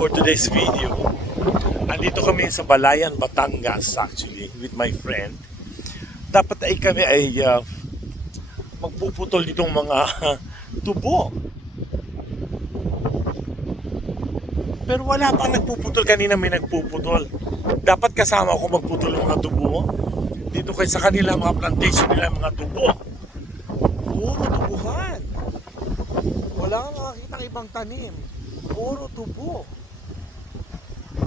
for today's video. Andito kami sa Balayan, Batangas actually with my friend. Dapat ay kami ay magpuputol nitong mga tubo. Pero wala pang nagpuputol. Kanina may nagpuputol. Dapat kasama ako magputol ng mga tubo. Dito kayo sa kanila mga plantation nila mga tubo. Puro tubuhan. Wala kang makakita ng ibang tanim. Puro tubo.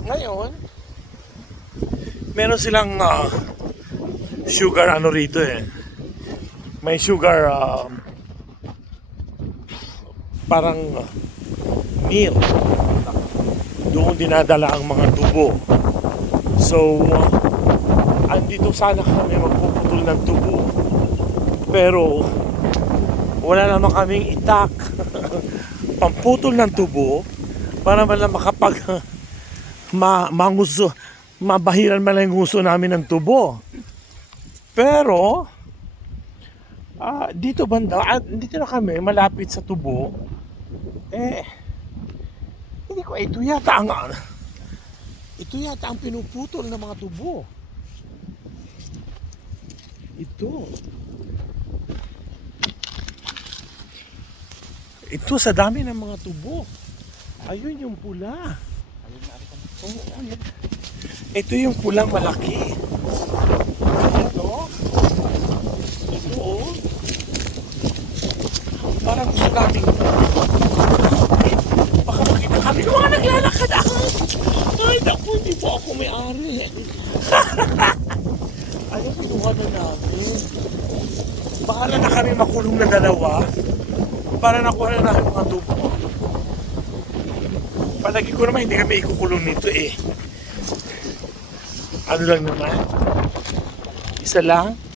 Ngayon, meron silang sugar ano rito eh. May sugar parang mill. Doon dinadala ang mga tubo. So, andito sana kami magpuputol ng tubo. Pero, wala naman kaming itak. Pamputol ng tubo para man lang makapag manguso, mabahiran man lang yung gusto namin ng tubo. Pero, dito banda, dito na kami, malapit sa tubo. Hindi ko, ito yata ang pinuputol ng mga tubo. Ito sa dami ng mga tubo. Ayun yung pula. Oo, ayan. Ito yung pulang malaki. Ayan o. Ito o. Parang gusto namin. Baka makita kami ng mga naglalakad. Ay, naku, hindi po ako may-ari. Ayan, kinuha na namin. Bahala na kami makulong na dalawa para nakuha na namin mga tubo. Palagi ko naman hindi kami ikukulong nito eh. Ano lang naman? Isa lang.